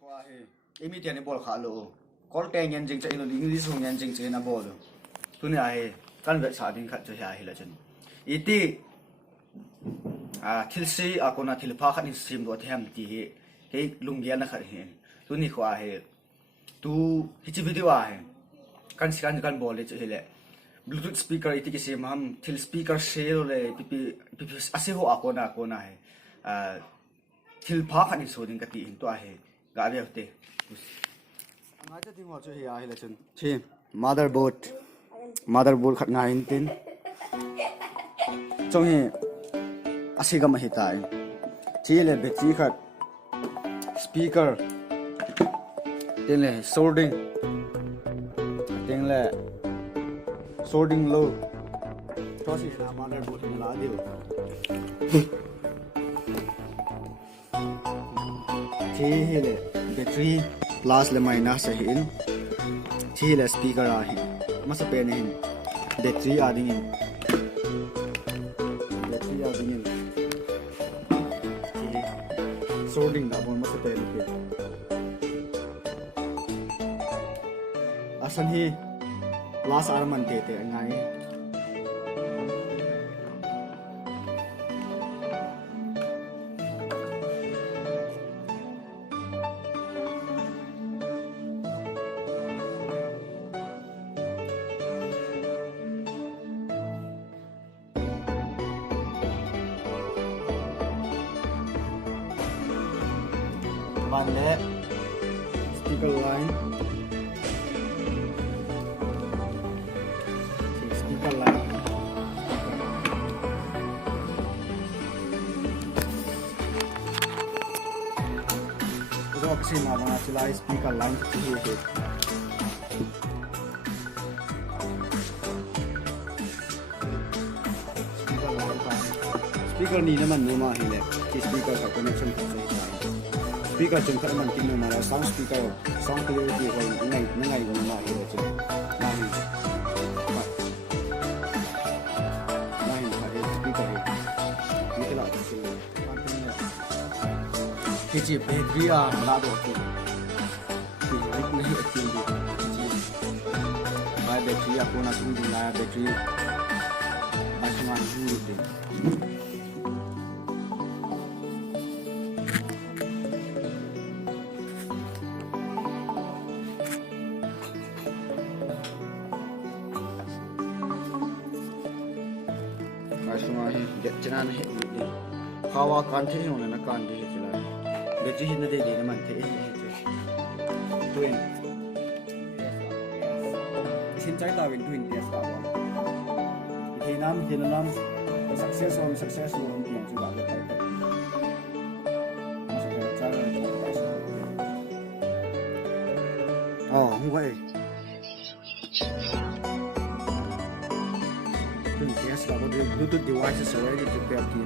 khoa he imi tiani bol kha lo kol teng yan jing cha ilo english hong yan jing che na bol tu ne he kan ve sa ding khat cha ya he la chen iti thil si a kona thil pha khat ni sim do them ti he lungya na khat he tu ni khoa he tu hi chi video a he kan bol le che le bluetooth speaker iti ki sim ham thil speaker share le pp ase ho a kona he thil pha khat ni so ding ka ti in to a he ga le te ngai cha ding wa chu he a he la chen chi motherboard khat ngai in tin chong he ase ga ma he ta chi le battery khat speaker tin le soldering low to si na motherboard ni la dio chi le battery plus le minus a hin chi le speaker a hin masa pen hin battery a ding in chi soldering da bon masa pen ke asan hi last arman te ngai ban le speaker line rock si ma mga sila speaker line speaker ni naman mo mahile speaker ka connection ka sa speaker chung ka man tingnan mala sound speaker sound clarity ko ngai mo mahile chung nahi speaker ni kala sila kichi battery a la do ko नहीं अच्छी bye battery आपको ना सुन दिला battery आसमान दूर दे आसमान ही चना नहीं खावा कान थे होने ना कान दे चला बैटरी ही न दे ना मन थे twin xin trái tàu in twin test cả rồi thì năm success on tiền chưa bảo được cái như vậy twin test là có Bluetooth devices already prepared to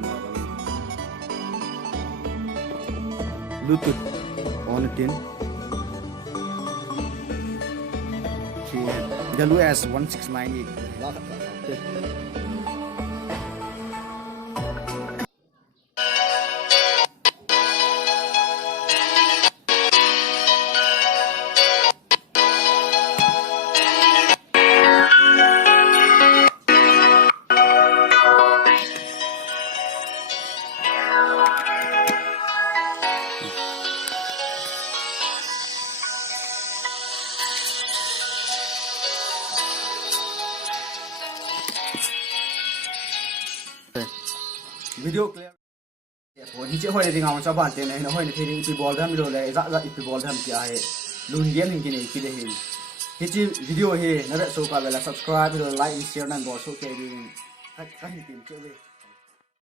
Bluetooth on it in WS1698 video clear हो नीचे होय ring आवन सब बांटे ने होय ने theory EP ball धम रो ले जा इपी बॉल धम क्या है लुन गेन हिंग ने की दे हिंग हिची वीडियो हे नरे सो का वेला सब्सक्राइब रो लाइक शेयर नन बॉल सो के रिंग का हिंग टीम के वे